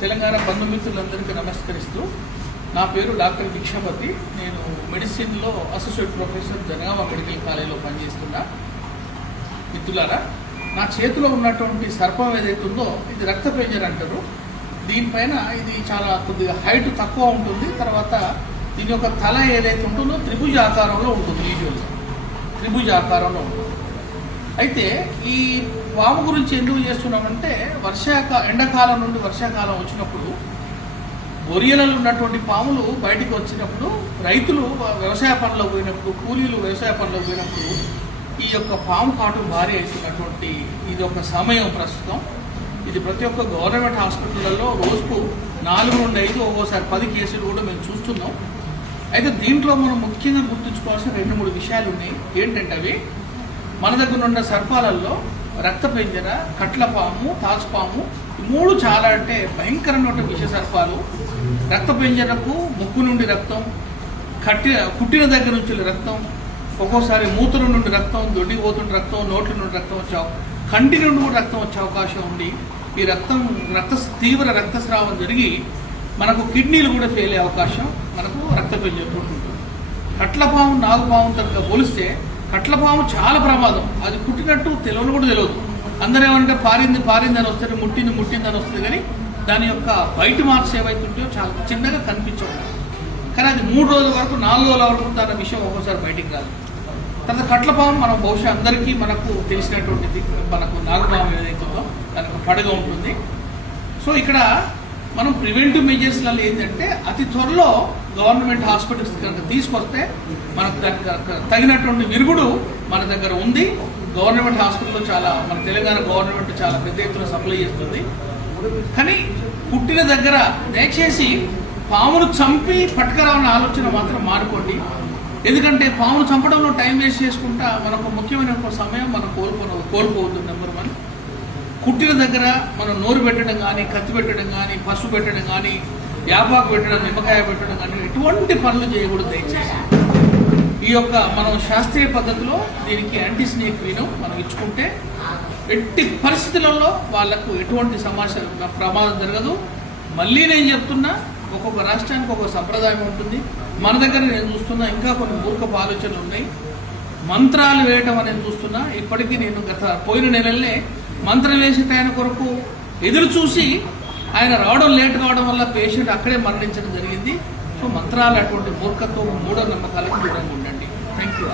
తెలంగాణ బంధుమిత్రులందరికీ నమస్కరిస్తూ, నా పేరు డాక్టర్ భిక్షపతి. నేను మెడిసిన్లో అసోసియేట్ ప్రొఫెసర్ జనగామ మెడికల్ కాలేజీలో పనిచేస్తున్నా. మిత్రులారా, నా చేతిలో ఉన్నటువంటి సర్పం ఏదైతుందో ఇది రక్తపేంజర్ అంటారు. దీనిపైన ఇది చాలా కొద్దిగా హైట్ తక్కువ ఉంటుంది. తర్వాత దీని యొక్క తల ఏదైతే ఉంటుందో త్రిభుజ ఆకారంలో ఉంటుంది. యూజువల్గా త్రిభుజ ఆకారంలో ఉంటుంది. అయితే ఈ పాము గురించి ఎందుకు చేస్తున్నామంటే, ఎండాకాలం నుండి వర్షాకాలం వచ్చినప్పుడు బొరియలలో ఉన్నటువంటి పాములు బయటికి వచ్చినప్పుడు రైతులు వ్యవసాయ పనులకు పోయినప్పుడు, కూలీలు వ్యవసాయ పనులకు పోయినప్పుడు ఈ యొక్క పాము కాటు భారీ అవుతున్నటువంటి ఇది ఒక సమయం ప్రస్తుతం. ఇది ప్రతి ఒక్క గవర్నమెంట్ హాస్పిటళ్లలో రోజుకు 4 నుండి 5 ఒక్కోసారి 10 కేసులు కూడా మేము చూస్తున్నాం. అయితే దీంట్లో మనం ముఖ్యంగా గుర్తుంచుకోవాల్సిన 2-3 విషయాలు ఉన్నాయి. ఏంటంటే అవి, మన దగ్గర ఉన్న సర్పాలలో రక్తపెంజర, కట్లపాము, తాచుపాము, 3 చాలా అంటే భయంకరమైన విష సర్పాలు. రక్తపెంజరకు ముక్కు నుండి రక్తం, కుట్టిన దగ్గర నుంచి రక్తం, ఒక్కోసారి మూత్రం నుండి రక్తం, దొడ్డికి పోతుంటే రక్తం, నోట్ల నుండి రక్తం కంటి నుండి కూడా రక్తం వచ్చే అవకాశం ఉంది. ఈ తీవ్ర రక్తస్రావం జరిగి మనకు కిడ్నీలు కూడా ఫెయిల్ అయ్యే అవకాశం మనకు రక్తపెంజరతో ఉంటుంది. కట్లపాము, నాగుపాము తనక పోలిస్తే కట్లపాము చాలా ప్రమాదం. అది కుట్టినట్టు తెలియని కూడా తెలియదు. అందరూ ఏమంటే పారింది అని వస్తుంది, ముట్టింది అని వస్తుంది. కానీ దాని యొక్క బయట మార్క్స్ ఏవైతుంటాయో చాలా చిన్నగా కనిపించవు. కానీ అది 3 రోజుల వరకు 4 రోజుల వరకు దాని విషయం ఒక్కోసారి బయటికి రాదు. తర్వాత కట్లపాము మనం బహుశా అందరికీ మనకు తెలిసినటువంటిది. మనకు నాగుపాము ఏదైతుందో దానికి పడగ ఉంటుంది. సో ఇక్కడ మనం ప్రివెంటివ్ మెజర్స్లలో ఏంటంటే, అతి త్వరలో గవర్నమెంట్ హాస్పిటల్స్ కనుక తీసుకొస్తే మనకు తగినటువంటి విరుగుడు మన దగ్గర ఉంది. గవర్నమెంట్ హాస్పిటల్లో మన తెలంగాణ గవర్నమెంట్ చాలా పెద్ద ఎత్తున సప్లై చేస్తుంది. కానీ పుట్టిన దగ్గర దయచేసి పామును చంపి పట్టుకురావాలన్న ఆలోచన మాత్రం మానుకోండి. ఎందుకంటే పామును చంపడంలో టైం వేస్ట్ చేసుకుంటా మనకు ముఖ్యమైన సమయం మనం కోల్పోతుంది. నెంబర్ 1. కుట్టిన దగ్గర మనం నోరు పెట్టడం కానీ, కత్తి పెట్టడం కానీ, పసుపు పెట్టడం కానీ, యాపాకు పెట్టడం, నిమ్మకాయ పెట్టడం కానీ ఎటువంటి పనులు చేయకూడదు దయచేసి. ఈ యొక్క మనం శాస్త్రీయ పద్ధతిలో దీనికి యాంటీ స్నేక్ వీనం మనం ఇచ్చుకుంటే ఎట్టి పరిస్థితులలో వాళ్లకు ఎటువంటి ప్రమాదం జరగదు. మళ్ళీ నేను చెప్తున్నా, ఒక్కొక్క రాష్ట్రానికి ఒక్కొక్క సంప్రదాయం ఉంటుంది. మన దగ్గర నేను చూస్తున్నా ఇంకా కొన్ని మూర్ఖపు ఆలోచనలు ఉన్నాయి. మంత్రాలు వేయటం అనేది చూస్తున్నా. ఇప్పటికీ నేను పోయిన నెలలనే మంత్రం వేసే ఆయన కొరకు ఎదురు చూసి ఆయన రావడం లేట్ కావడం వల్ల పేషెంట్ అక్కడే మరణించడం జరిగింది. సో మంత్రాలు అటువంటి మూర్ఖత్వం, మూఢనమ్మకాలకు దూరంగా ఉండండి. Thank you.